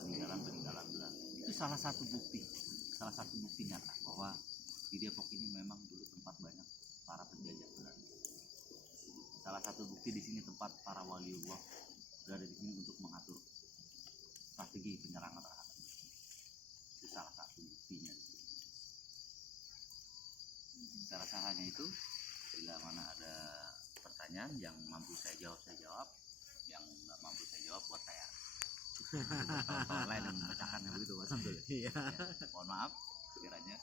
peninggalan Belanda. Itu salah satu bukti nyata bahwa di Depok ini memang dulu tempat banyak para penjajah Belanda. Salah satu bukti di sini tempat para waliullah berada di sini untuk mengatur strategi penyerangan terhadap itu salah satu buktinya. Saya rasa hanya itu. Bila mana ada pertanyaan yang mampu saya jawab, yang nggak mampu saya jawab buat saya. Kalau lain yang memecahkannya begitu Mas Abdul. Iya. Ya, mohon maaf kiranya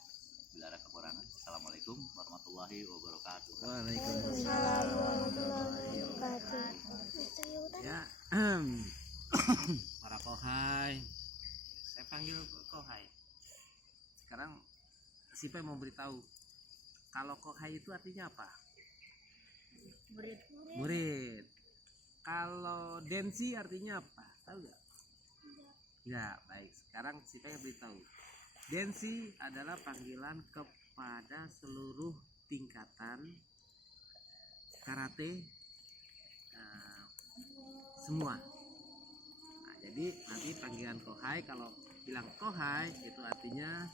bila ada kekurangan. Assalamualaikum warahmatullahi wabarakatuh. Waalaikumsalam warahmatullahi wabarakatuh. Ya, para kohai, saya panggil kohai. Sekarang Sipai mau beritahu kalau kohai itu artinya apa? Murid. Kalau densi artinya apa? Tahu nggak? Ya, baik. Sekarang Sipai beritahu. Densi adalah panggilan kepada seluruh tingkatan karate semua. Nah, jadi nanti panggilan kohai, kalau bilang kohai itu artinya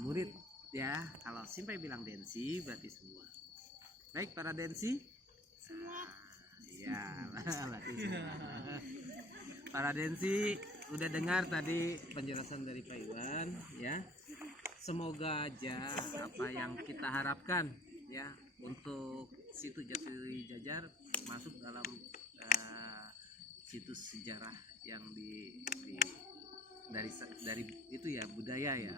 murid ya. Kalau Simpai bilang densi berarti semua. Baik para densi. Iya, berarti semua. Para densi udah dengar tadi penjelasan dari Pak Iwan ya. Semoga aja apa yang kita harapkan ya untuk situs Jati Jajar masuk dalam situs sejarah yang dari itu ya budaya ya.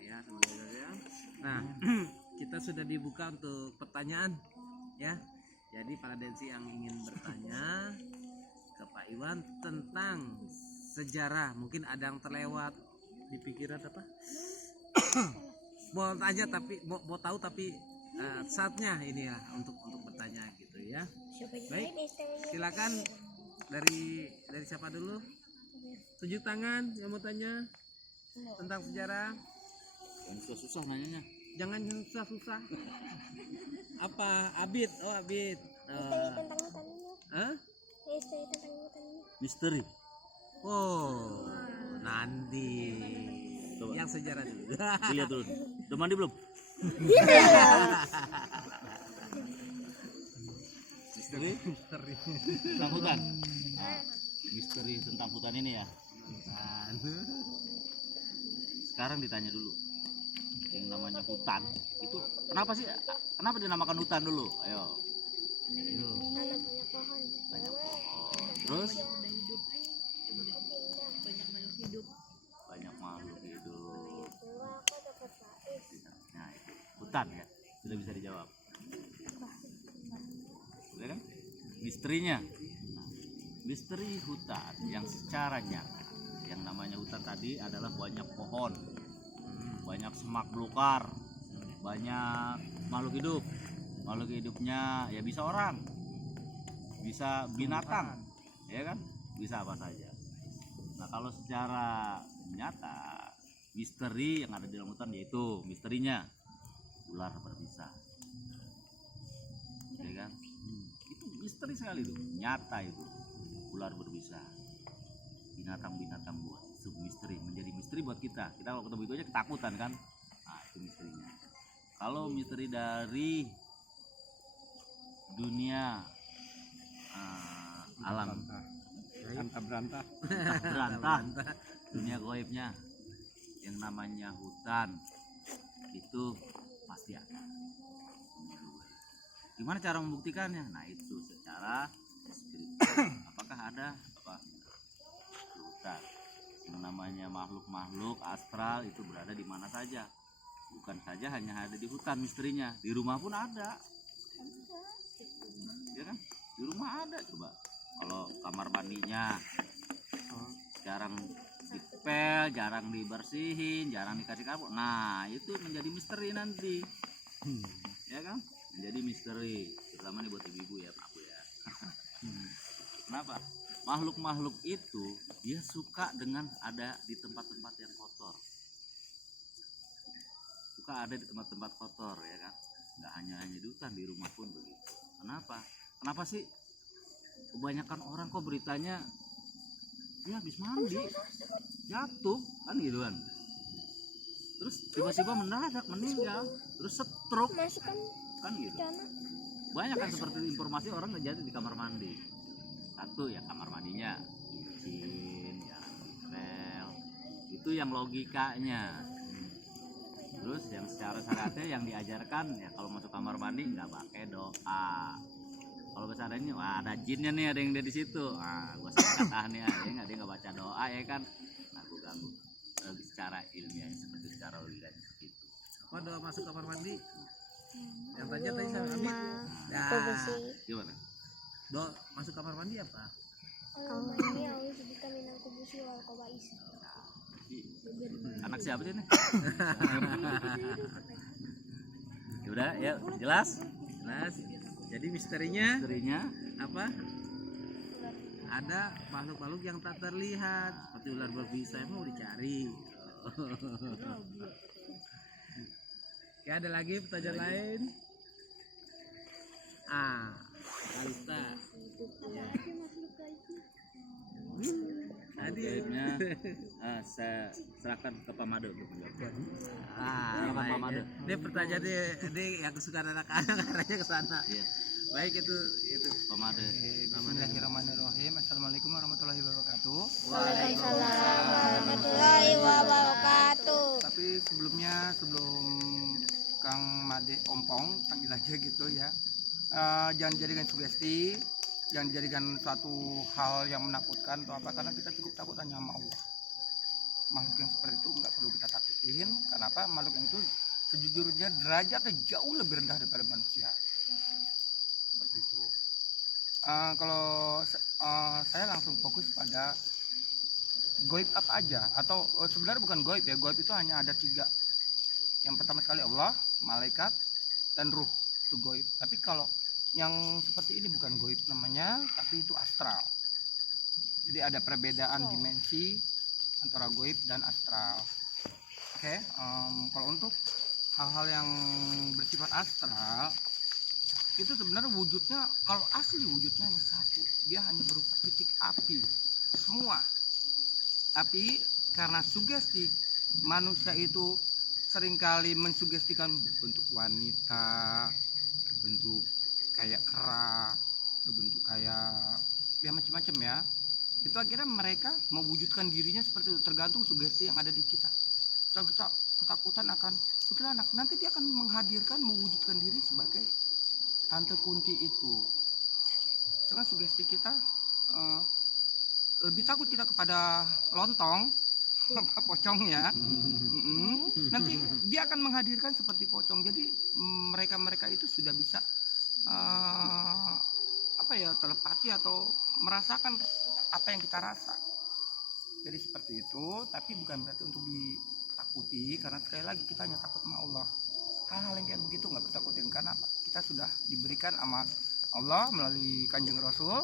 Ya semoga ya. Nah, kita sudah dibuka untuk pertanyaan ya. Jadi para densi yang ingin bertanya ke Pak Iwan tentang sejarah, mungkin ada yang terlewat di pikiran apa? Mau tanya tapi mau tahu tapi saatnya ini ya untuk bertanya gitu ya. Baik, silakan dari siapa dulu? Tunjuk tangan yang mau tanya tentang sejarah. Yang susah nanyanya. Jangan susah-susah. Apa Abid? Oh Abid. Misteri. Oh, nanti. Coba. Yang sejarah dulu. Dilihat dulu. Udah mandi belum? Misteri tentang hutan. Nah, misteri tentang hutan ini ya. Sekarang ditanya dulu. Yang namanya hutan itu kenapa dinamakan hutan dulu? Ayo. Banyak pohon. Terus banyak makhluk hidup. Nah, itu hutan ya. Sudah bisa dijawab. Sudah kan? Misterinya. Misteri hutan yang secara nyata, yang namanya hutan tadi adalah banyak pohon, banyak semak belukar, banyak makhluk hidup. Makhluk hidupnya ya bisa orang, bisa binatang, ya kan? Bisa apa saja. Nah, kalau secara nyata misteri yang ada di dalam hutan yaitu misterinya ular berbisa, ya kan? Itu misteri sekali itu, nyata itu ular berbisa, binatang-binatang buat sub misteri, menjadi misteri buat kita. Kita kalau ketemu itu aja ketakutan kan? Nah, itu misterinya. Kalau misteri dari dunia alam Berantah. dunia gaibnya yang namanya hutan itu pasti ada. Gimana cara membuktikannya? Nah, itu secara spiritual. Apakah ada di hutan yang namanya makhluk-makhluk astral itu berada di mana saja, bukan saja hanya ada di hutan misterinya, di rumah pun ada. Ya kan? Di rumah ada. Coba kalau kamar mandinya jarang dipel, jarang dibersihin, jarang dikasih karpet, nah itu menjadi misteri nanti. Ya kan? Menjadi misteri, terutama nih buat ibu-ibu ya, Pak ya. Kenapa? Makhluk-makhluk itu dia suka dengan ada di tempat-tempat yang kotor. Suka ada di tempat-tempat kotor, ya kan? Nggak hanya di hutan, di rumah pun begitu. Kenapa sih kebanyakan orang kok beritanya dia habis mandi jatuh kan gitu kan, terus tiba-tiba mendadak meninggal, terus stroke kan gitu. Banyak kan seperti informasi orang jatuh di kamar mandi satu ya kamar mandinya licin ya ngepel, itu yang logikanya. Terus yang secara syariatnya yang diajarkan ya kalau masuk kamar mandi nggak pakai doa. Kalau besarnya wah ada jinnya nih, ada yang di situ, gua sekat nih ya nggak, dia nggak baca doa ya kan, nah gua ganggu. Secara ilmiah seperti secara logikanya seperti itu. Apa doa masuk kamar mandi? Yang tadi saya ambil. Ya. Gimana? Doa masuk kamar mandi apa? Allahumma a'udzubika minal khubuthi wal khaba'is. Anak siapa sih ini? Ya udah ya jelas. Jelas. Jadi misterinya Misterinya apa? Ada makhluk-makhluk yang tak terlihat seperti ular berbisa, mau dicari. Oke, ada lagi pertanyaan lain? Kalista. Ya. Tadi gaibnya saya serahkan ke Pak Made untuk menjawab. Pak Made. Ini pertanyaan ini yang kesukaan anak-anak arahnya ke sana. Iya, Baik itu. Pak Made. Bismillahirrahmanirrahim. Assalamualaikum warahmatullahi wabarakatuh. Waalaikumsalam warahmatullahi wabarakatuh. Tapi sebelum Kang Made Ompong panggil aja gitu ya, jangan jadikan sugesti, jangan jadikan suatu hal yang menakutkan atau apa, karena kita cukup takut hanya sama Allah. Makhluk yang seperti itu nggak perlu kita takutin. Kenapa? Makhluk yang itu sejujurnya derajatnya jauh lebih rendah daripada manusia. Seperti itu. Kalau saya langsung fokus pada goib apa aja, atau sebenarnya bukan goib ya, goib itu hanya ada 3. Yang pertama sekali Allah, malaikat, dan ruh, itu goib. Tapi kalau yang seperti ini bukan goib namanya, tapi itu astral. Jadi ada perbedaan dimensi antara goib dan astral. Oke, kalau untuk hal-hal yang bersifat astral itu sebenarnya wujudnya, kalau asli wujudnya hanya satu, dia hanya berupa titik api semua. Tapi karena sugesti manusia itu seringkali mensugestikan berbentuk wanita, berbentuk kayak kera, berbentuk kayak ya macam-macam ya, itu akhirnya mereka mewujudkan dirinya seperti itu, tergantung sugesti yang ada di kita. Kalau kita ketakutan akan kuntilanak, nanti dia akan menghadirkan, mewujudkan diri sebagai Tante Kunti itu. Sekarang sugesti kita lebih takut kita kepada lontong apa pocong ya. Nanti dia akan menghadirkan seperti pocong. Jadi mereka itu sudah bisa telepati atau merasakan apa yang kita rasa. Jadi seperti itu, tapi bukan berarti untuk ditakuti, karena sekali lagi kita hanya takut sama Allah. Hal-hal yang kayak begitu nggak ditakutin, karena apa? Kita sudah diberikan sama Allah melalui Kanjeng Rasul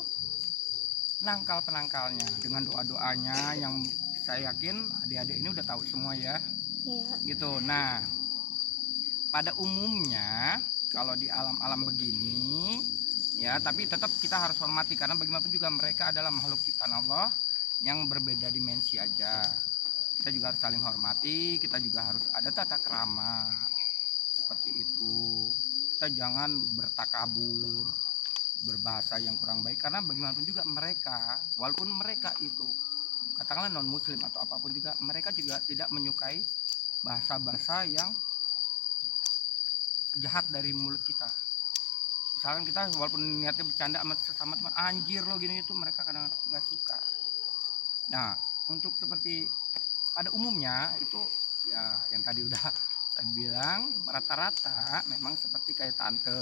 penangkal-penangkalnya dengan doa-doanya yang saya yakin adik-adik ini udah tahu semua ya. Iya. Gitu. Nah, pada umumnya kalau di alam-alam begini ya, tapi tetap kita harus hormati, karena bagaimanapun juga mereka adalah makhluk ciptaan Allah yang berbeda dimensi aja. Kita juga harus saling hormati, kita juga harus ada tata krama seperti itu. Kita jangan bertakabur, berbahasa yang kurang baik, karena bagaimanapun juga mereka, walaupun mereka itu katakanlah non muslim atau apapun juga, mereka juga tidak menyukai bahasa-bahasa yang jahat dari mulut kita. Misalkan kita walaupun niatnya bercanda sama sesama teman, anjir lo gini, itu mereka kadang nggak suka. Nah, untuk seperti pada umumnya itu ya yang tadi udah saya bilang, rata-rata memang seperti kayak tante,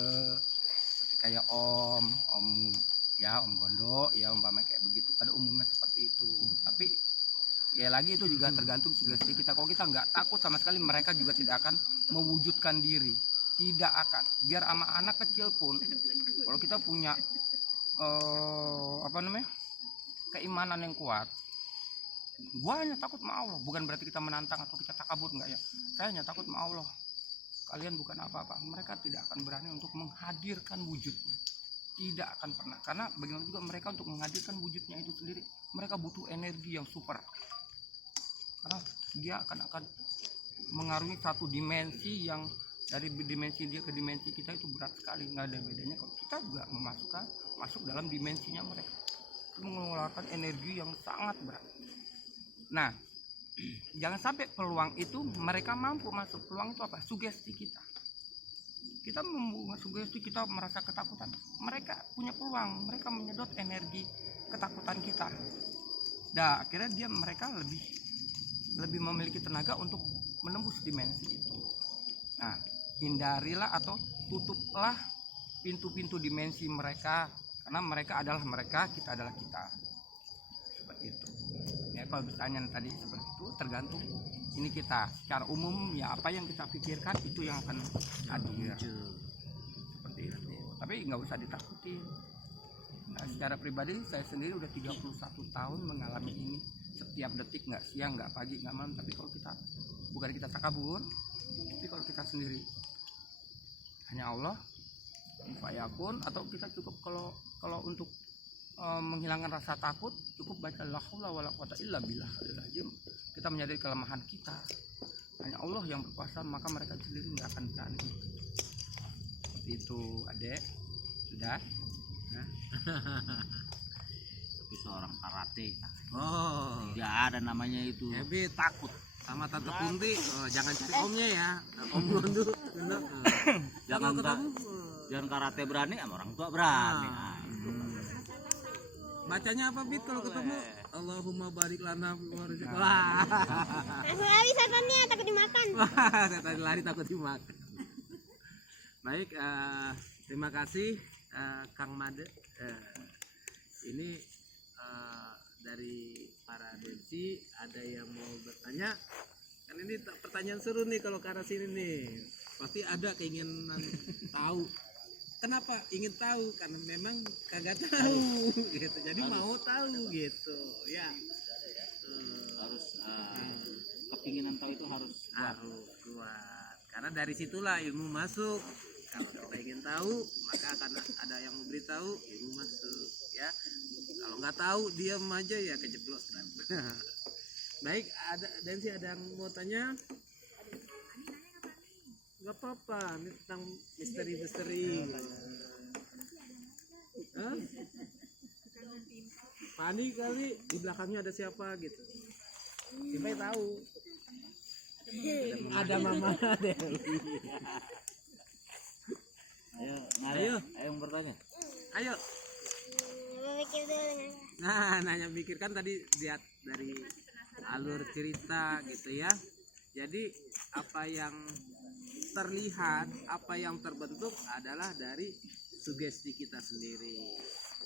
seperti kayak om Gondo ya, umpamanya kayak begitu, pada umumnya seperti itu. Tapi ya lagi itu juga tergantung sugesti kita. Kalau kita nggak takut sama sekali, mereka juga tidak akan mewujudkan diri, tidak akan. Biar sama anak kecil pun, kalau kita punya keimanan yang kuat, gua hanya takut sama Allah, bukan berarti kita menantang atau kita takabur, enggak ya. Saya hanya takut sama Allah, kalian bukan apa-apa. Mereka tidak akan berani untuk menghadirkan wujudnya, tidak akan pernah, karena bagaimana juga mereka untuk menghadirkan wujudnya itu sendiri, mereka butuh energi yang super, karena dia akan mengarungi satu dimensi yang dari dimensi dia ke dimensi kita itu berat sekali. Nggak ada bedanya kalau kita juga masuk dalam dimensinya mereka. mengeluarkan energi yang sangat berat. Nah, jangan sampai peluang itu mereka mampu masuk. Peluang itu apa? Sugesti kita. Kita membuat sugesti, kita merasa ketakutan. Mereka punya peluang, mereka menyedot energi ketakutan kita. Nah, akhirnya mereka lebih memiliki tenaga untuk menembus dimensi itu. Nah, hindarilah atau tutuplah pintu-pintu dimensi mereka, karena mereka adalah mereka, kita adalah kita. Seperti itu. Ya, kalau ditanya tadi seperti itu, tergantung ini kita secara umum ya, apa yang kita pikirkan itu yang akan hadir. Seperti itu. Tapi nggak usah ditakuti. Nah, secara pribadi saya sendiri udah 31 tahun mengalami ini. Setiap detik, nggak siang, nggak pagi, nggak malam. Tapi kalau kita bukan kita takabur, tapi kalau kita sendiri hanya Allah, fayakun, atau kita cukup kalau untuk menghilangkan rasa takut cukup baca la haula wala quwata illa billah. Kita menyadari kelemahan kita, hanya Allah yang berkuasa, maka mereka sendiri nggak akan berani. Seperti itu, adek. Sudah. Nah. Tapi seorang karate Oh, tidak ada namanya itu Ebit takut. sama Tante Kunti, jangan cari omnya ya. Om Londo. Jangan ketemu. jangan karate berani sama orang tua berani. Nah, itu. Bacanya apa Bit kalau ketemu? Allahumma barik lana fi warizqina. Wah. Langsung lari setannya, takut dimakan. Wah, saya tadi lari takut dimakan. Baik, terima kasih Kang Made. Ini dari para Densi, ada yang mau bertanya? Kan ini pertanyaan seru nih kalau ke arah sini nih. Pasti ada keinginan tahu. Kenapa ingin tahu? Karena memang kagak tahu gitu. Jadi mau tahu gitu ya. Harus kepinginan tahu itu harus Kuat. Karena dari situlah ilmu masuk. Kalau kita ingin tahu, maka karena ada yang memberitahu, ilmu masuk ya. Kalau nggak tahu diam aja ya kejeblos kan. Baik, ada yang mau tanya? Gak apa-apa, ini tentang misteri-misteri. Hah? Panik kali, di belakangnya ada siapa gitu. Siapa yang tahu? Ada Mama Dewi. Ayo yang bertanya. Ayo. Memikir dulu dengan Nah, nanya mikir kan tadi lihat dari alur cerita gitu ya. Jadi apa yang terlihat, apa yang terbentuk adalah dari sugesti kita sendiri.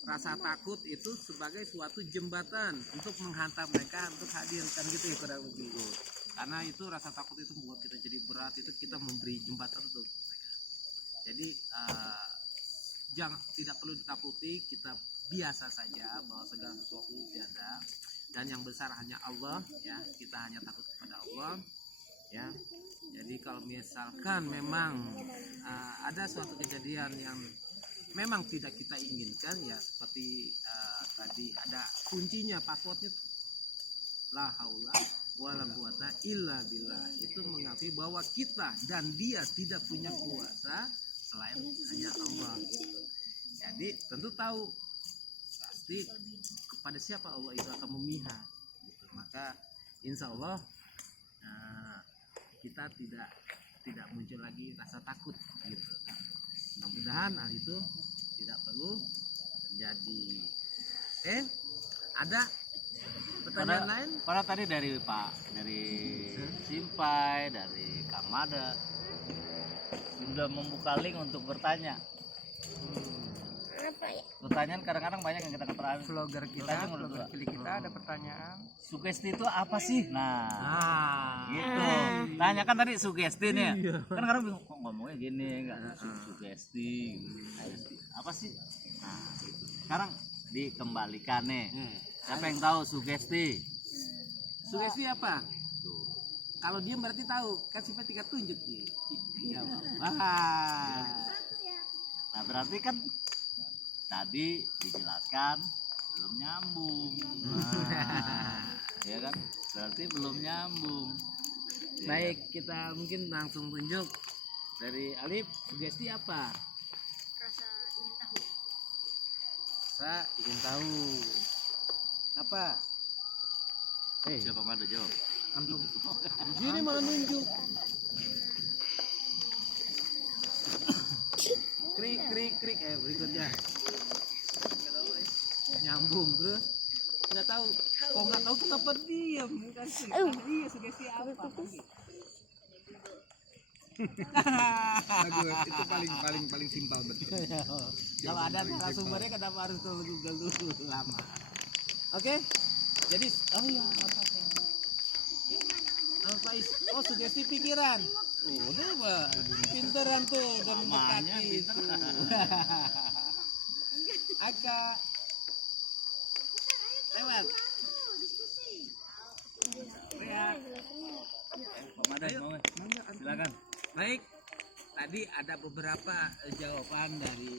Rasa takut itu sebagai suatu jembatan untuk menghantam mereka untuk hadir, kan gitu ya kurang lebih. Karena itu rasa takut itu membuat kita jadi berat, itu kita memberi jembatan untuk mereka. Jadi tidak perlu ditakuti, kita biasa saja bahwa segala sesuatu tiada, dan yang besar hanya Allah ya, kita hanya takut kepada Allah ya. Jadi kalau misalkan memang ada suatu kejadian yang memang tidak kita inginkan ya, seperti tadi ada kuncinya, passwordnya la haula wala quwata illa billah, itu mengakui bahwa kita dan dia tidak punya kuasa selain hanya Allah gitu. Jadi tentu tahu pasti kepada siapa Allah itu akan memihak gitu. Maka insya Allah kita tidak muncul lagi rasa takut gitu. Mudah-mudahan hal itu tidak perlu terjadi. Ada pertanyaan lain? Pada tadi dari Simpai, dari Kang Made sudah membuka link untuk bertanya. apa ya? Pertanyaan kadang-kadang banyak yang kita pertanyaan. Vlogger kita, Tanya menurut vlogger gua. cilik kita ada pertanyaan. Sugesti itu apa sih? Nah, gitu. Ah. Tanya kan tadi sugesti nih. Kan kadang bingung kok ngomongnya gini, enggak sugesti. Apa sih? Nah, gitu. Sekarang dikembalikan nih. Siapa yang tahu sugesti? Sugesti apa? Tuh. Kalau dia berarti tahu, kan sifat tiga tunjuk nih. Wah. Nah, berarti kan tadi dijelaskan belum nyambung. Nah, ya kan? Berarti belum nyambung. Ya Baik, kita mungkin langsung tunjuk dari Alif. Sugesti apa? Rasa ingin tahu. Rasa ingin tahu. Apa? Siapa Made jawab? Antum. Di sini malah nunjuk. Krik krik krik. Berikutnya. Nyambung terus. Nggak tahu. Kok nggak tahu kenapa diam? Kasih. Iya sugesti apa? Bagus, itu paling simpel betul. Kalau ada narasumbernya kenapa harus tuh Google dulu lama? Oke. Jadi iya mantap. Faiz, sugesti pikiran. Udah mah pinteran tuh dan mendekati itu. Agak lewat. Ya. Pak Made mau nggak? Silakan. Baik, tadi ada beberapa jawaban dari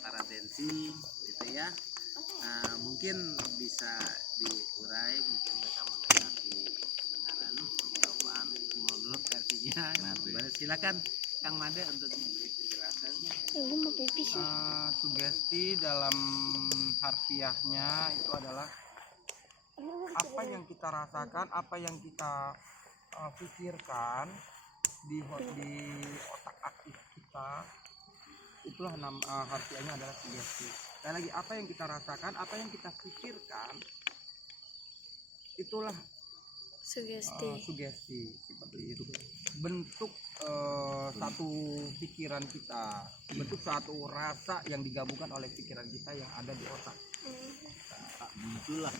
para densi, gitu ya. Mungkin bisa diurai, mungkin mereka mendekati kebenaran jawaban menurut versinya. Silakan Kang Made untuk memberi penjelasan. Gue mau pipis. Sugesti dalam harfiahnya itu adalah apa yang kita rasakan, apa yang kita pikirkan di otak aktif kita, itulah harfiahnya adalah sugesti. Dan lagi apa yang kita rasakan, apa yang kita pikirkan, itulah sugesti seperti itu. Bentuk satu pikiran kita, bentuk satu rasa yang digabungkan oleh pikiran kita yang ada di otak. Muncullah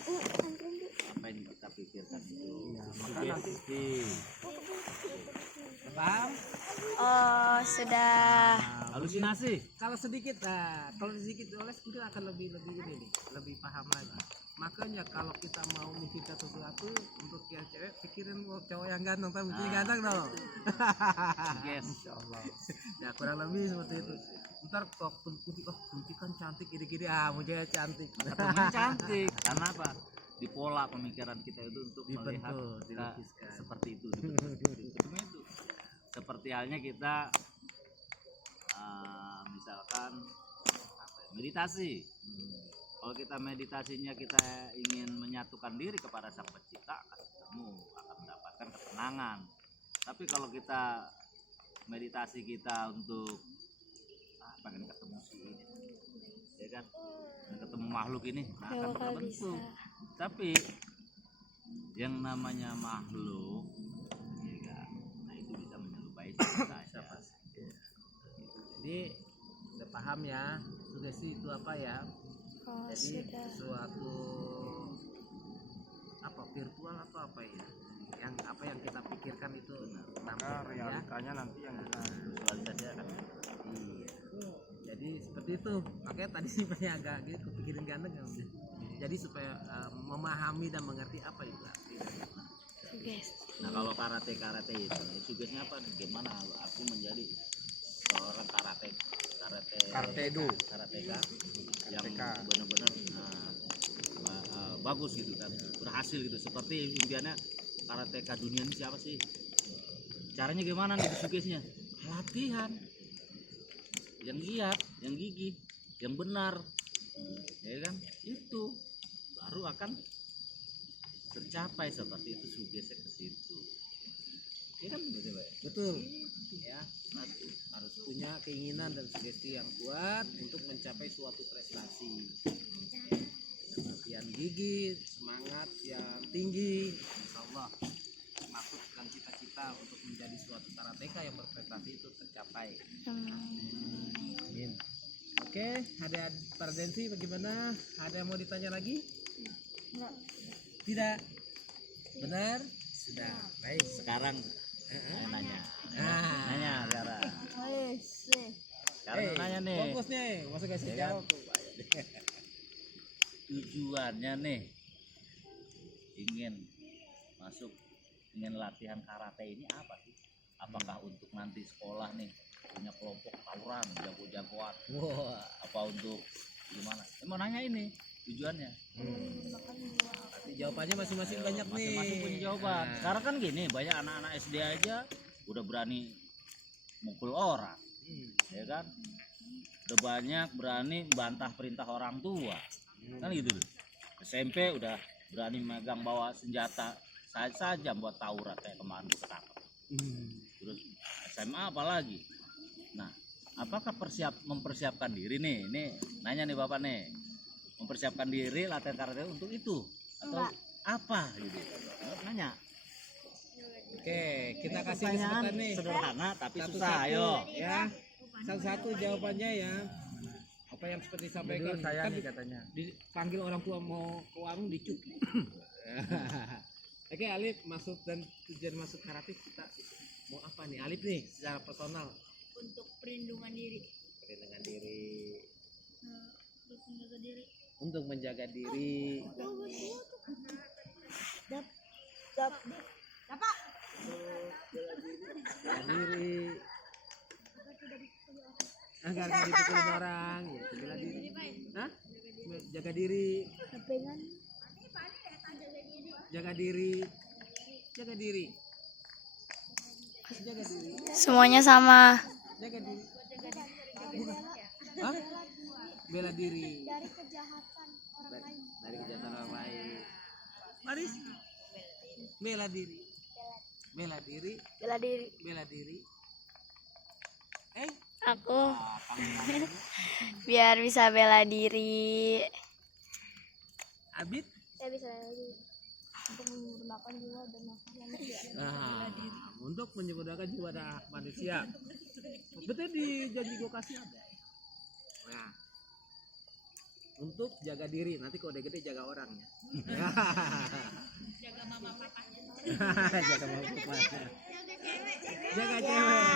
apa yang kita pikirkan itu. Maka nanti paham? Oh, sudah. Halusinasi. Kalau sedikit oles mungkin akan lebih ini nih, lebih paham lagi. Makanya kalau kita mau memikirkan sesuatu untuk yang cewek, pikirin cowok yang ganteng, tapi mungkin ganteng dong. Yes. Insyaallah. Ya kurang lebih seperti itu. Ntar kok putih kan cantik gini-gini, mau cewek cantik. Ketemunya cantik. Karena apa? Di pola pemikiran kita itu untuk melihat kita seperti itu. Ketemu itu. Seperti halnya kita misalkan meditasi. Kalau kita meditasinya kita ingin menyatukan diri kepada Sang Pencipta, akan ketemu, akan mendapatkan ketenangan. Tapi kalau kita meditasi kita untuk pengen ketemu si ini, ya kan, pengen ketemu makhluk ini, akan terbentuk. Tapi yang namanya makhluk, ya kan, nah itu bisa menyerupai siapa saja. Jadi udah paham ya, sugesti itu apa ya? Jadi sesuatu apa virtual atau apa ya? Yang apa yang kita pikirkan itu maka realitanya nanti yang kita visualisasi akan. Iya. Jadi seperti itu. Makanya tadi sih banyak agak gitu kepikiran ganteng kan. Jadi supaya memahami dan mengerti apa itu arti dari Sugesti. Nah kalau karate itu sugestinya apa? Gimana aku menjadi seorang karateka yang benar-benar bagus gitu kan, berhasil gitu. Seperti impiannya karateka dunia ini siapa sih? Caranya gimana nih sugestinya? Latihan yang giat, yang gigih, yang benar, ya kan? Itu baru akan tercapai seperti itu sugesti ke situ. Ya kan betul, Pak? betul. Ya, harus punya keinginan dan sugesti yang kuat untuk mencapai suatu prestasi. Latihan gigih, semangat yang tinggi, insyaallah maksud dan cita-cita untuk menjadi suatu karateka yang berprestasi itu tercapai. Amin. Oke, ada para densi bagaimana? Ada yang mau ditanya lagi? Enggak. Tidak. Benar? Sudah. Baik. Sekarang saya nanya. Nah. Nanya sekarang. Sekarang nanya nih. Fokus nih, masa gak sih Ya kan? jawab. Tujuannya nih ingin latihan karate ini apa sih? Apakah untuk nanti sekolah nih punya kelompok tawuran jago-jagoan? Wah. Apa untuk gimana? Mau nanya ini tujuannya. Nanti jawabannya masing-masing banyak nih. Masing-masing punya jawaban. Nah. Sekarang kan gini, banyak anak-anak SD aja udah berani mukul orang, ya kan? Udah banyak berani bantah perintah orang tua, kan gitu loh. SMP udah berani megang bawa senjata saja buat tawuran kayak kemarin ketangkep. Terus SMA apalagi. Nah, apakah mempersiapkan diri nih? Ini nanya nih Bapak nih. Mempersiapkan diri latihan karate untuk itu atau apa gitu? Nanya. Oke, kita kasih Pertanyaan kesempatan nih. sederhana tapi susah. Satu-satu, Ayo. ya. Satu-satu jawabannya ya. Apa yang seperti disampaikan Dulu saya kan nih katanya. dipanggil orang tua mau ke warung dicuki. Oke, Alif, maksud dan tujuan masuk karate kita mau apa nih? Alif nih secara personal. Untuk perlindungan diri. Perlindungan diri, Untuk menjaga diri. untuk menjaga diri. Menjaga diri. Agar tidak dipukulin orang, ya bela diri. Hah? Jaga diri, Pegangan. jaga diri, jaga diri, jaga diri, Semuanya sama. jaga diri. Hah? Bela diri Dari kejahatan orang lain. dari kejahatan orang lain. Maris, bela diri, bela diri, Bela diri. bela diri. Aku biar bisa bela diri. Abid, Saya bisa lagi untuk menggunakan jiwa dan nafas manusia. untuk menyempurnakan jiwa dan hak manusia. Betul di janji gue kasih ada. Nah, untuk jaga diri, nanti kalau udah gede jaga orang ya. Jaga mama papanya. Jaga mama papanya. Jaga cewek.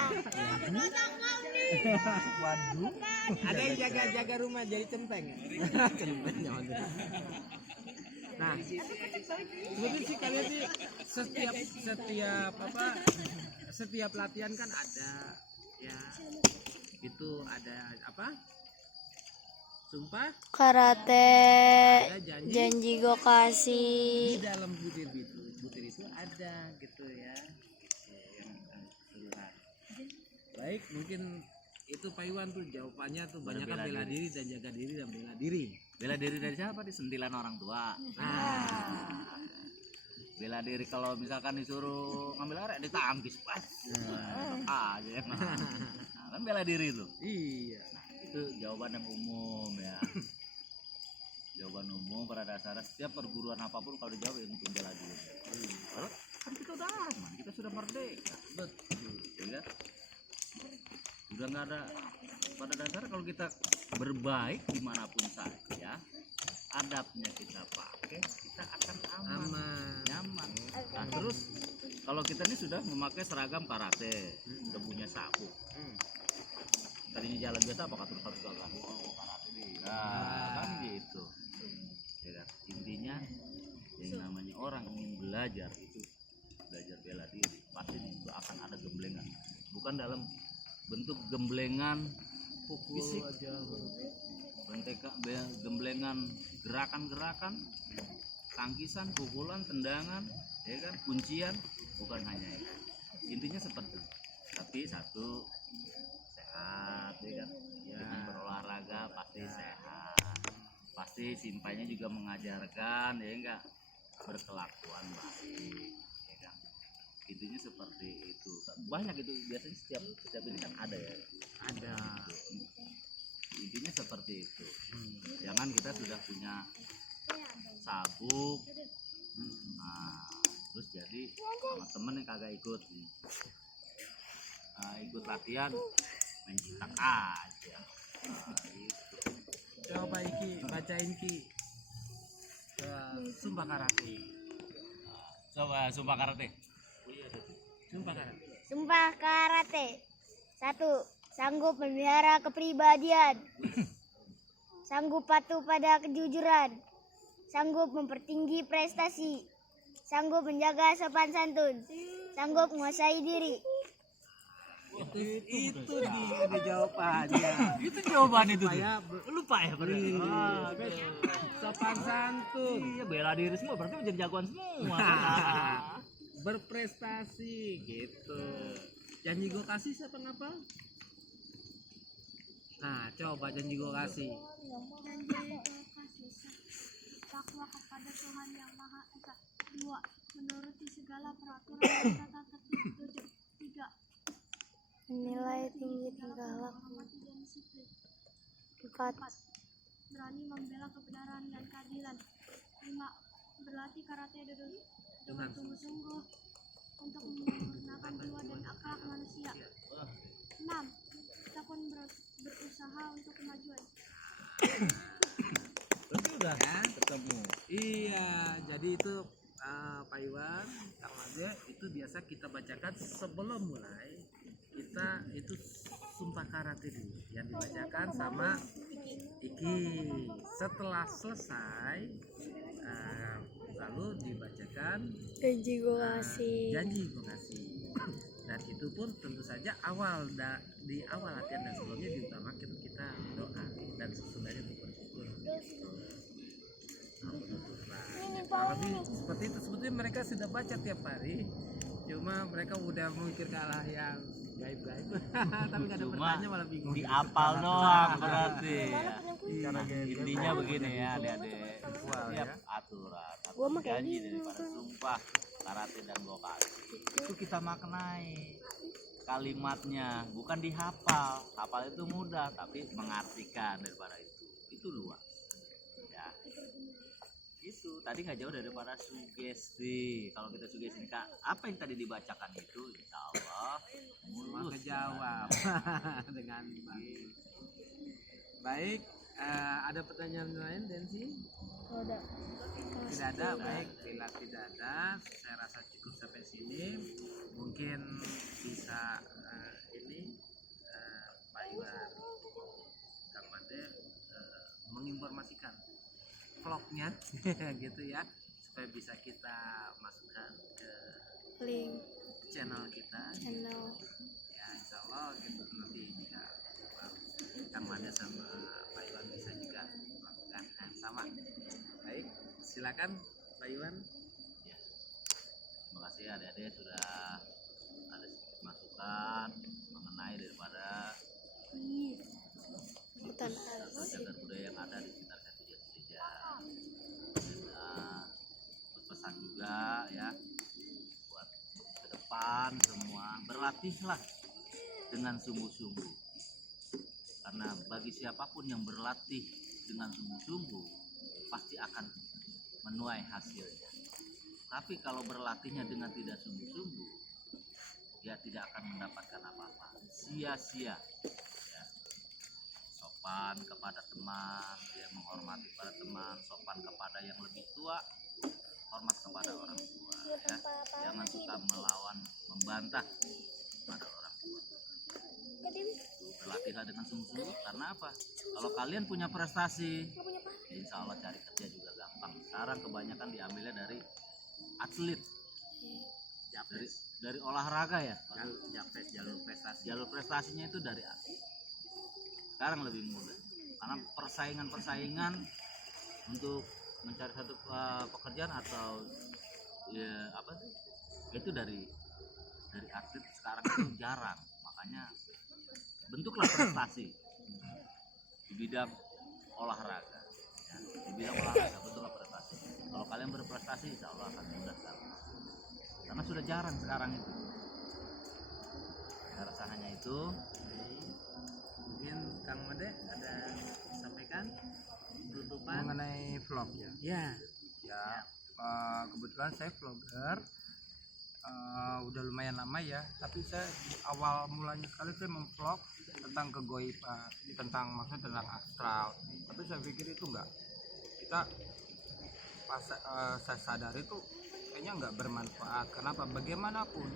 Waduh. Ada yang jaga rumah jadi centeng. Centeng jangan. Nah, sebenarnya sih kalian sih setiap latihan kan ada ya itu ada apa? Sumpah, Karate, ada janji. janji Gokasi. Di dalam butir itu ada gitu ya. Yang keseluruhan. Baik, mungkin itu Pak Iwan tuh jawabannya tuh banyak kan bela diri dan jaga diri dan bela diri. Bela diri dari siapa? Di sentilan orang tua. Bela diri kalau misalkan disuruh ngambil arek ditangkis pas. Aja emang. Nah, kan bela diri itu. Iya. Itu jawaban yang umum ya. Jawaban umum pada dasarnya setiap perguruan apapun kalau dijawab itu bela diri. Kalau kan kita udah aman, kita sudah merdeka. Betul. Ya kan? Udah nggak ada, pada dasarnya kalau kita berbaik dimanapun saja, adabnya kita pakai, kita akan aman, nyaman. Nah, terus kalau kita ini sudah memakai seragam karate, udah punya sabuk, tadinya jalan biasa apakah terus harus jalan karate nih? Nah, kan gitu. Ya kan? Intinya yang namanya orang ingin belajar itu belajar bela diri, pasti itu akan ada gemblengan, bukan dalam bentuk gemblengan fisik, gemblengan gerakan-gerakan, tangkisan, pukulan, tendangan, ya kan, kuncian, bukan hanya itu. Intinya seperti itu. Tapi satu sehat, ya kan, dengan berolahraga pasti sehat, pasti simpainya juga mengajarkan, ya enggak, berkelakuan baik, ya kan. Intinya seperti itu. Banyak itu biasanya setiap ini kan ada ya. Ada. Intinya seperti itu. Jangan kita sudah punya sabuk. Nah, terus jadi sama temen yang kagak ikut nih. Ikut latihan main citak aja. Gitu. Coba Iki bacain Ki. Sumpah karate. Coba sumpah karate. Sumpah karate. Sumpah karate. 1. Sanggup memelihara kepribadian. Sanggup patuh pada kejujuran. Sanggup mempertinggi prestasi. Sanggup menjaga sopan santun. Sanggup menguasai diri. Itu di jawabannya. Itu jawaban itu. Supaya Lupa ya berarti. sopan santun. Iya, bela diri semua berarti menjadi jagoan semua. Berprestasi gitu. Janji gue kasih siapa ngapal? Nah, coba janji gue kasih. Takwa 2. Menuruti segala peraturan dan tata tertib. 3. Menilai tinggi tingkah laku. Menghormati dan disiplin. 4. Berani membela kebenaran dan keadilan. 5. Berlatih karate do dengan sungguh-sungguh untuk menyempurnakan jiwa dan akhlak manusia. 6. Kita pun berusaha untuk kemajuan. Sudah ya. Ketemu. Iya, jadi itu Pak Iwan, Kang Made, itu biasa kita bacakan sebelum mulai. Kita itu sumpah karate dulu yang dibacakan sama Iki. Setelah selesai lalu dibacakan Janji gue kasih. janji gue kasih. Dan itu pun tentu saja di awal latihan dan sebelumnya diutamakan kita doa dan sesudahnya itu bersyukur. Kurang lebih seperti itu. Sebetulnya mereka sudah baca tiap hari, cuma mereka udah memikir kalah yang gaib-gaib. Tapi nggak ada Cuma bertanya malah bingung. Diapal doang berarti. Iya. Nah, intinya begini ya adik-adik, Visual, setiap ya. aturan Gua atau mah kayak janji gitu. daripada sumpah karate dan vokasi itu kita maknai kalimatnya, bukan dihafal. Hafal itu mudah, tapi mengartikan daripada itu luas ya. Itu tadi nggak jauh daripada sugesti. Kalau kita sugesti Kak, apa yang tadi dibacakan itu insya Allah Semua mulus. kejawab dengan baik. Baik, ada pertanyaan lain, Densi? Ada. Tidak ada, baik. Bila tidak ada, saya rasa cukup sampai sini. Mungkin bisa Pak Iwan, Kang Made menginformasikan vlognya, gitu ya, supaya bisa kita masukkan ke Link channel kita. channel. Ya, insya Allah gitu nanti jika Kang Made sama Pak Iwan bisa juga melakukan hal yang sama. Baik, silakan Pak Iwan. Ya. Terima kasih adik-adik sudah ada sedikit masukan mengenai daripada Hutan adat dan budaya yang ada di sekitar Setuja. Dan berpesan juga ya buat ke depan semua berlatihlah dengan sungguh-sungguh. Karena bagi siapapun yang berlatih dengan sungguh-sungguh pasti akan menuai hasilnya. Tapi kalau berlatihnya dengan tidak sungguh-sungguh, dia tidak akan mendapatkan apa-apa. Sia-sia. Ya. Sopan kepada teman, dia menghormati kepada teman, sopan kepada yang lebih tua, hormat kepada orang tua. Ya. Jangan suka melawan, membantah pada orang tua. Berlatihlah dengan sungguh-sungguh. Karena apa? Kalau kalian punya prestasi, ya insya Allah cari kerja juga gampang. Sekarang kebanyakan diambilnya dari atlet, dari olahraga ya. Jalur prestasi. Jalur prestasinya itu dari atlet. Sekarang lebih mudah karena persaingan untuk mencari satu pekerjaan atau ya apa sih, itu dari atlet sekarang itu jarang. Makanya bentuklah prestasi di bidang olahraga ya. Di bidang olahraga bentuklah prestasi. Kalau kalian berprestasi insya Allah akan mudah sekali. Karena sudah jarang sekarang itu. Saya rasa hanya itu. Mungkin Kang Made ada sampaikan penutupan. Mengenai vlog ya. Ya. Ya, kebetulan saya vlogger. Udah lumayan lama ya, tapi saya awal mulanya sekali saya memvlog tentang kegoiban, maksudnya tentang astral. Tapi saya pikir itu enggak, kita pas saya sadar itu kayaknya enggak bermanfaat. Kenapa? Bagaimanapun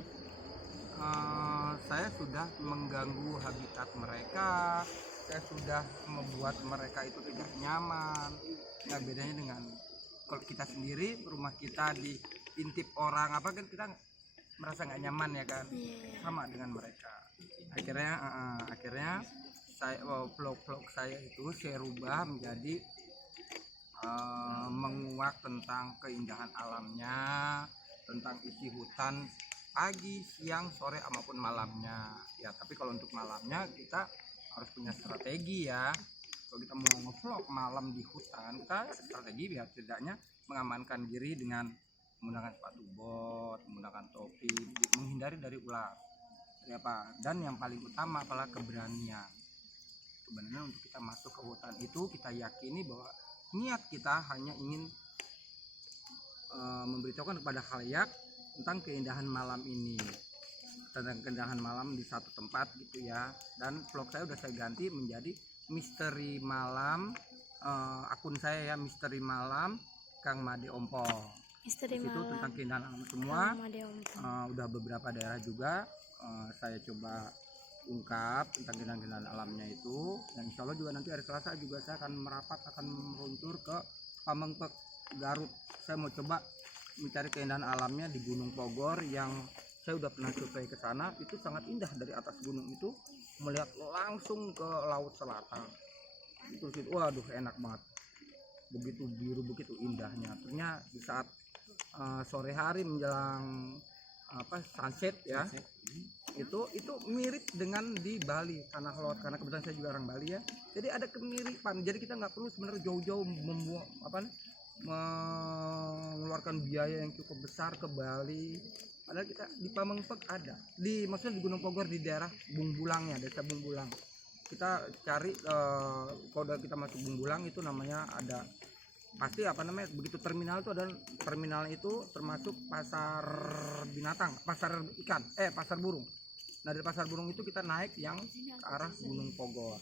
saya sudah mengganggu habitat mereka, saya sudah membuat mereka itu tidak nyaman. Nggak bedanya dengan kalau kita sendiri, rumah kita diintip orang apa kan kita merasa nggak nyaman ya kan, sama dengan mereka. Akhirnya saya vlog saya itu saya rubah menjadi menguak tentang keindahan alamnya, tentang isi hutan pagi, siang, sore maupun malamnya ya. Tapi kalau untuk malamnya kita harus punya strategi ya. Kalau kita mau ngevlog malam di hutan, kita strategi biar tidaknya mengamankan diri dengan menggunakan sepatu bot, menggunakan topi, menghindari dari ular. Dari apa? Dan yang paling utama adalah keberanian. Keberanian untuk kita masuk ke hutan itu kita yakini bahwa niat kita hanya ingin memberitahukan kepada khalayak tentang keindahan malam ini, tentang keindahan malam di satu tempat gitu ya. Dan vlog saya udah saya ganti menjadi misteri malam, akun saya ya, misteri malam Kang Made Ompong. Misteri Itu malam. tentang keindahan alam semua. Kang Made Ompong. Udah beberapa daerah juga saya coba ungkap tentang keindahan alamnya itu, dan insya Allah juga nanti hari Selasa juga saya akan merapat, akan meluncur ke Pamengpek, Garut. Saya mau coba mencari keindahan alamnya di Gunung Pogor yang saya udah pernah survei ke sana. Itu sangat indah, dari atas gunung itu melihat langsung ke laut selatan. Itu waduh enak banget, begitu biru, begitu indahnya. Ternyata di saat sore hari menjelang sunset ya, itu mirip dengan di Bali, Tanah Lot, karena kebetulan saya juga orang Bali ya. Jadi ada kemiripan. Jadi kita nggak perlu sebenarnya jauh-jauh mengeluarkan biaya yang cukup besar ke Bali. Padahal kita di Pamengpek ada, maksudnya di Gunung Pogor, di daerah Bungbulang ya, desa Bungbulang. Kita cari kalau kita masuk Bungbulang itu namanya ada pasti begitu terminal itu, ada terminal itu termasuk pasar binatang, pasar ikan, pasar burung. Nah dari pasar burung itu kita naik yang ke arah Gunung Pogor.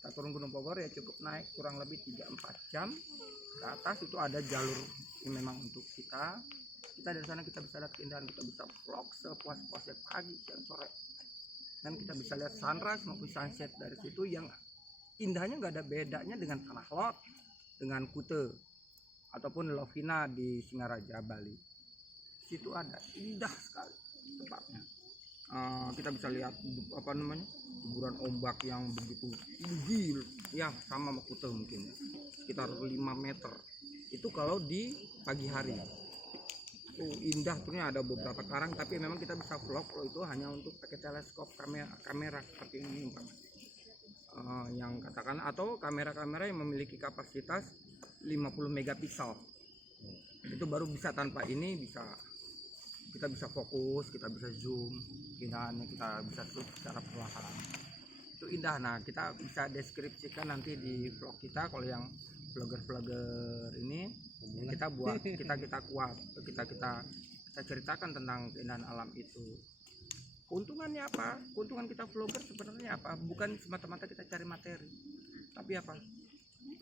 Kita turun Gunung Pogor ya cukup naik kurang lebih 3-4 jam ke atas. Itu ada jalur yang memang untuk kita dari sana kita bisa lihat keindahan, kita bisa vlog sepuas-puasnya pagi, siang, sore, dan kita bisa lihat sunrise maupun sunset dari situ yang indahnya nggak ada bedanya dengan Tanah Lot, dengan Kute ataupun Lovina di Singaraja, Bali. Situ ada indah sekali tempatnya. Kita bisa lihat guguran ombak yang begitu tinggi ya, sama Kute mungkin sekitar 5 meter. Itu kalau di pagi hari. Indah, ternyata ada beberapa karang, tapi memang kita bisa vlog kalau itu hanya untuk pakai teleskop kamera seperti ini yang katakan, atau kamera-kamera yang memiliki kapasitas 50 megapiksel. Itu baru bisa, tanpa ini kita bisa fokus, kita bisa zoom, keindahannya kita bisa shoot secara perlahan. Itu indah. Nah kita bisa deskripsikan nanti di vlog kita. Kalau yang vlogger ini kita buat, kita kuat, kita ceritakan tentang keindahan alam itu. Keuntungannya apa? Keuntungan kita vlogger sebenarnya apa? Bukan semata-mata kita cari materi, tapi apa?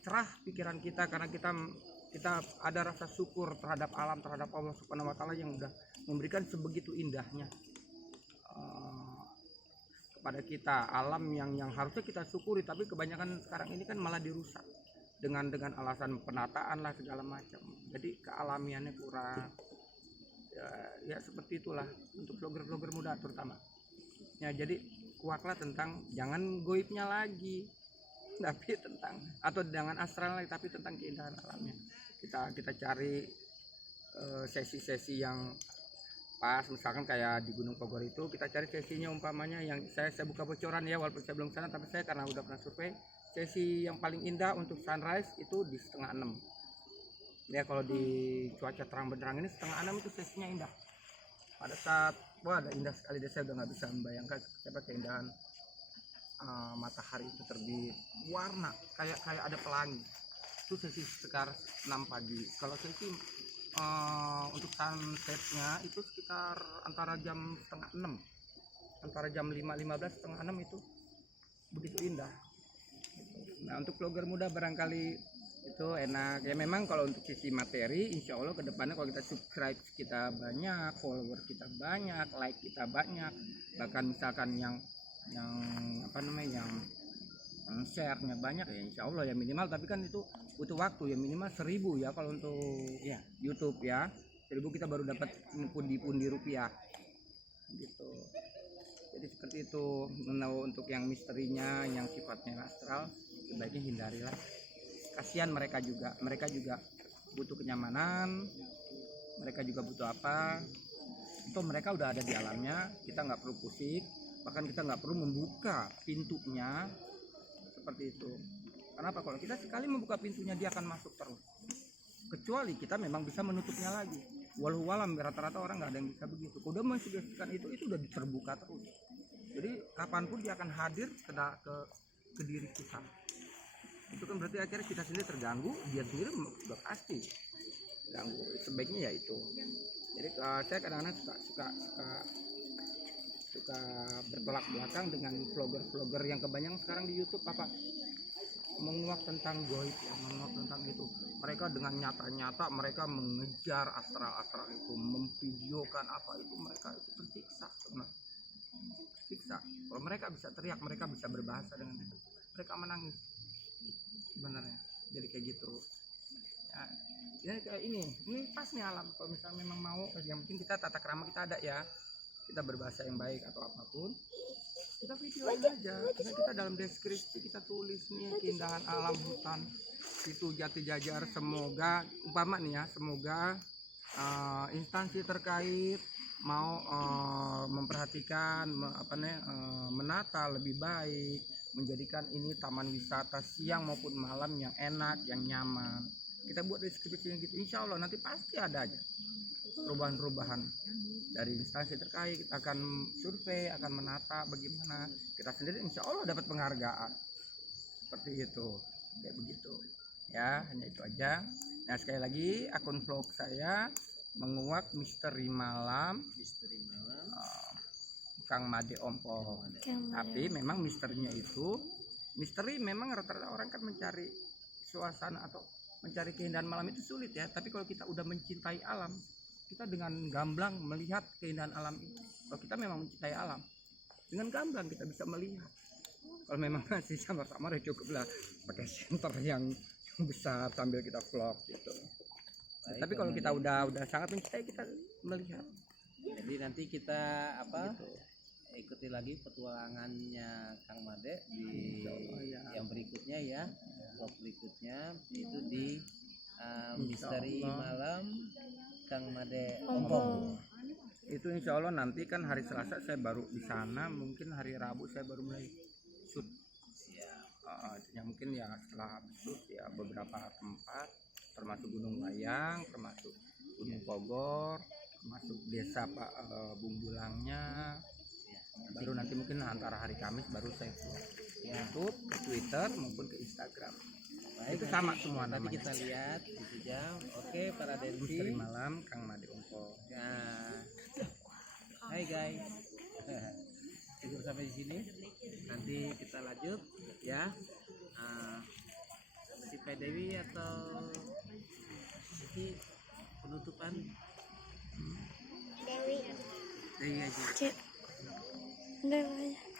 Cerah pikiran kita, karena kita ada rasa syukur terhadap alam, terhadap Allah Subhanahu wa taala yang udah memberikan sebegitu indahnya kepada kita, alam yang harusnya kita syukuri, tapi kebanyakan sekarang ini kan malah dirusak dengan alasan penataan lah segala macam. Jadi kealamiannya kurang. Ya seperti itulah untuk vlogger-vlogger muda terutama. Ya jadi kuatlah tentang jangan goibnya lagi, tapi tentang, atau jangan astral lagi, tapi tentang keindahan alamnya. Kita cari sesi-sesi yang pas, misalkan kayak di Gunung Pogor itu kita cari sesinya umpamanya yang saya buka bocoran ya, walaupun saya belum sana, tapi saya karena udah pernah survei, sesi yang paling indah untuk sunrise itu di 5:30 ya. Kalau di cuaca terang benderang ini 5:30 itu sesinya indah. Pada saat ada indah sekali deh, saya udah nggak bisa membayangkan seperti keindahan matahari itu terbit, warna kayak ada pelangi. Itu sesi sekitar 6 pagi. Kalau sesi untuk sunsetnya itu sekitar antara jam 5:30, antara jam 5:15 5:30 itu begitu indah. Nah untuk vlogger muda barangkali itu enak ya. Memang kalau untuk sisi materi, insya Allah kedepannya kalau kita subscribe kita banyak, follower kita banyak, like kita banyak, bahkan misalkan yang share-nya banyak ya, insya Allah ya minimal, tapi kan itu butuh waktu ya, minimal 1.000 ya kalau untuk ya YouTube ya, 1.000 kita baru dapat pundi-pundi rupiah gitu. Jadi seperti itu. Nah, untuk yang misterinya, yang sifatnya astral, sebaiknya hindarilah. Kasihan mereka juga butuh kenyamanan, mereka juga butuh apa, itu mereka udah ada di alamnya, kita nggak perlu pusing, bahkan kita nggak perlu membuka pintunya seperti itu. Kenapa? Kalau kita sekali membuka pintunya dia akan masuk terus, kecuali kita memang bisa menutupnya lagi. walau walam rata-rata orang nggak ada yang bisa begitu. Kalau udah mensugestikan itu udah terbuka terus. Jadi kapanpun dia akan hadir ke diri kita. Itu kan berarti akhirnya kita sendiri terganggu, dia sendiri udah pasti ganggu. Sebaiknya ya itu. Jadi saya kadang-kadang suka bertolak belakang dengan vlogger yang kebanyakan sekarang di YouTube apa menguak tentang goib, ya, menguak tentang itu. Mereka dengan nyata-nyata mereka mengejar astral itu, memvideokan apa itu, mereka itu tersiksa sebenarnya. Siksa. Kalau mereka bisa teriak, mereka bisa berbahasa dengan itu, mereka menangis sebenarnya. Jadi kayak gitu. Ya kayak ini pas nih alam. Kalau misalnya memang mau, yang penting kita tata krama kita ada ya. Kita berbahasa yang baik atau apapun, kita videoin aja. Kita dalam deskripsi kita tulis nih keindahan alam hutan itu Jati Jajar. Semoga umpama nih ya, semoga instansi terkait mau memperhatikan menata lebih baik, menjadikan ini taman wisata siang maupun malam yang enak, yang nyaman. Kita buat deskripsinya gitu, insya Allah nanti pasti ada aja perubahan-perubahan dari instansi terkait. Kita akan survei, akan menata bagaimana, kita sendiri insya Allah dapat penghargaan seperti itu, kayak begitu ya. Hanya itu aja. Nah sekali lagi akun vlog saya menguak misteri malam Kang Made Ompong. Tapi memang misterinya itu misteri, memang rata-rata orang kan mencari suasana atau mencari keindahan malam itu sulit ya. Tapi kalau kita udah mencintai alam, kita dengan gamblang melihat keindahan alam itu. Kalau kita memang mencintai alam, dengan gamblang kita bisa melihat. Kalau memang masih sama-sama ya cukuplah pakai senter yang besar sambil kita vlog gitu. Tapi kalau kita udah sangat mencintai, kita melihat. Jadi nanti kita ikuti lagi petualangannya Kang Made di yang berikutnya ya. Vlog berikutnya itu di misteri malam Kang Made Ompong. Itu insya Allah nanti kan hari Selasa saya baru di sana, mungkin hari Rabu saya baru mulai shoot. Ya mungkin ya setelah shoot ya beberapa tempat, termasuk Gunung Layang, termasuk Gunung Pogor, termasuk desa Pak Bumbulangnya. Baru nanti mungkin antara hari Kamis baru saya vlog YouTube, ke Twitter maupun ke Instagram. Baik, itu sama semua nanti namanya. kita lihat itu jam. Oke para Densi. Misteri malam Kang Made Ompong. Nah, hai guys. Cukup sampai di sini. Nanti kita lanjut ya. Si Pak Dewi atau Siti penutupan. Dewi. Dewi aja. Cek. Udah banyak.